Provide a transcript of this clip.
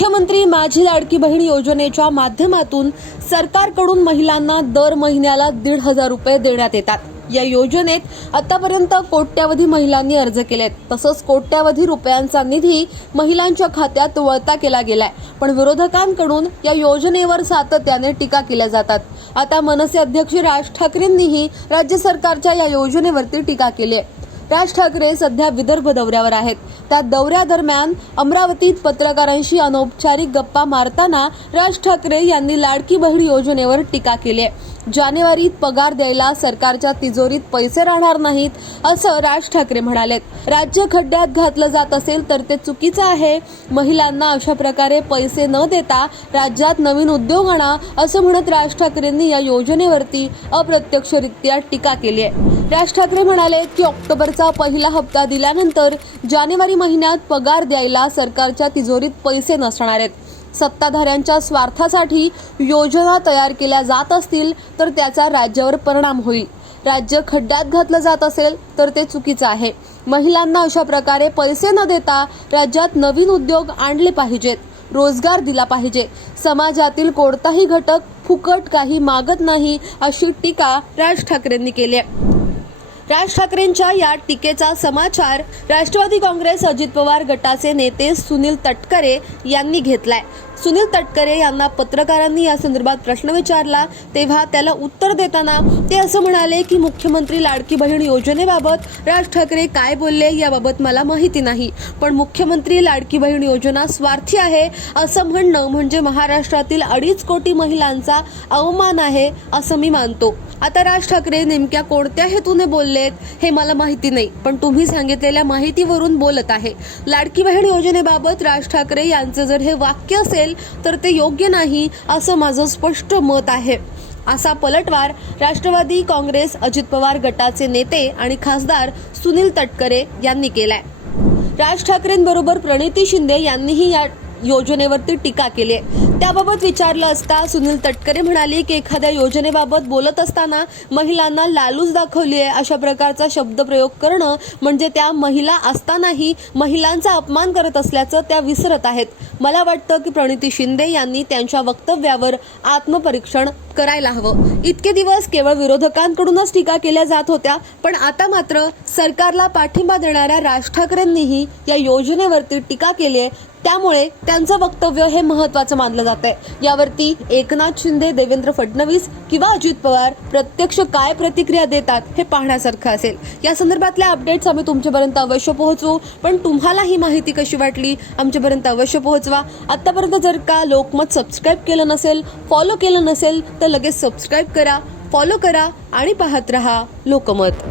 मुख्यमंत्री माझी लाडकी बहीण योजनेच्या माध्यमातून सरकारकडून महिलांना दर महिन्याला दीड हजार रुपये देण्यात येतात. या योजनेत आतापर्यंत कोट्यावधी महिलांनी अर्ज केलेत. तसंच कोट्यावधी रुपयांचा निधी महिलांच्या खात्यात वळता केला गेलाय. पण विरोधकांकडून या योजनेवर सातत्याने टीका केल्या जातात. आता मनसे अध्यक्ष राज ठाकरेंनीही राज्य सरकारच्या या योजनेवरती टीका केली आहे. राज ठाकरे सध्या विदर्भ दौऱ्यावर आहेत. त्या दौऱ्यादरम्यान अमरावतीत पत्रकारांशी अनौपचारिक गप्पा मारताना राज ठाकरे यांनी लाडकी बहीण योजनेवर टीका केली आहे. जानेवारीत पगार द्यायला सरकारच्या तिजोरीत पैसे राहणार नाहीत असं राज ठाकरे म्हणालेत राज्य खड्ड्यात घातलं जात असेल तर ते चुकीचं आहे. महिलांना अशा प्रकारे पैसे न देता राज्यात नवीन उद्योग आणा असं म्हणत राज ठाकरेंनी या योजनेवरती अप्रत्यक्षरित्या टीका केली आहे. राज ठाकरे म्हणाले की ऑक्टोबरचा पहिला हप्ता दिल्यानंतर जानेवारी महिन्यात पगार द्यायला सरकारच्या तिजोरीत पैसे नसणार आहेत. सत्ताधाऱ्यांच्या स्वार्थासाठी योजना तयार केल्या जात असतील तर त्याचा राज्यावर परिणाम होईल. राज्य खड्ड्यात घातलं जात असेल तर ते चुकीचं आहे. महिलांना अशा प्रकारे पैसे न देता राज्यात नवीन उद्योग आणले पाहिजेत रोजगार दिला पाहिजे. समाजातील कोणताही घटक फुकट काही मागत नाही अशी टीका राज ठाकरेंनी केली आहे. राज ठाकरेंच्या या टीकेचा समाचार राष्ट्रवादी काँग्रेस अजित पवार गटाचे नेते सुनील तटकरे यांनी घेतलाय. सुनील तटकरे यांना पत्रकारांनी या संदर्भात प्रश्न विचारला तेव्हा त्याला उत्तर देताना ते असं म्हणाले की मुख्यमंत्री लाडकी बहीण योजनेबाबत राज ठाकरे काय बोलले याबाबत मला माहिती नाही. पण मुख्यमंत्री लाडकी बहीण योजना स्वार्थी आहे असं म्हणणं म्हणजे महाराष्ट्रातील अडीच कोटी महिलांचा अवमान आहे असं मी मानतो. आता राज ठाकरे नेमक्या कोणत्या हेतूने बोललेत हे मला माहिती नाही पण तुम्ही सांगितलेल्या माहितीवरून बोलत आहे. लाडकी बहीण योजनेबाबत राज ठाकरे यांचं जर हे वाक्य असेल तर ते योग्य नाही असं माझं स्पष्ट मत आहे. असा पलटवार राष्ट्रवादी काँग्रेस अजित पवार गटाचे नेते आणि खासदार सुनील तटकरे यांनी केलाय. राज ठाकरेंबरोबर प्रणिती शिंदे यांनीही या योजनेवरती टीका केली आहे त्याबाबत विचारलं असता सुनील तटकरे म्हणाले की एखाद्या योजनेबाबत बोलत असताना महिलांना लालूच दाखवली आहे अशा प्रकारचा शब्दप्रयोग करणं म्हणजे त्या महिला असतानाही महिलांचा अपमान करत असल्याचं त्या विसरत आहेत. मला वाटतं की प्रणिती शिंदे यांनी त्यांच्या वक्तव्यावर आत्मपरीक्षण करायला हवं. इतके दिवस केवळ विरोधकांकडूनच टीका केल्या जात होत्या पण आता मात्र सरकारला पाठिंबा देणाऱ्या राज ठाकरेंनीही या योजनेवरती टीका केली आहे. त्यामुळे त्यांचं वक्तव्य हे महत्वाचं मानलं जात आहे यावरती एकनाथ शिंदे देवेंद्र फडणवीस किंवा अजित पवार प्रत्यक्ष काय प्रतिक्रिया देतात हे पाहण्यासारखं असेल. या संदर्भातल्या अपडेट्स आम्ही तुमच्यापर्यंत अवश्य पोहोचवू. पण तुम्हाला ही माहिती कशी वाटली आमच्यापर्यंत अवश्य पोहोचवा. आत्तापर्यंत जर का लोकमत सबस्क्राईब केलं नसेल फॉलो केलं नसेल तर लगेच सबस्क्राईब करा फॉलो करा आणि पाहत रहा लोकमत.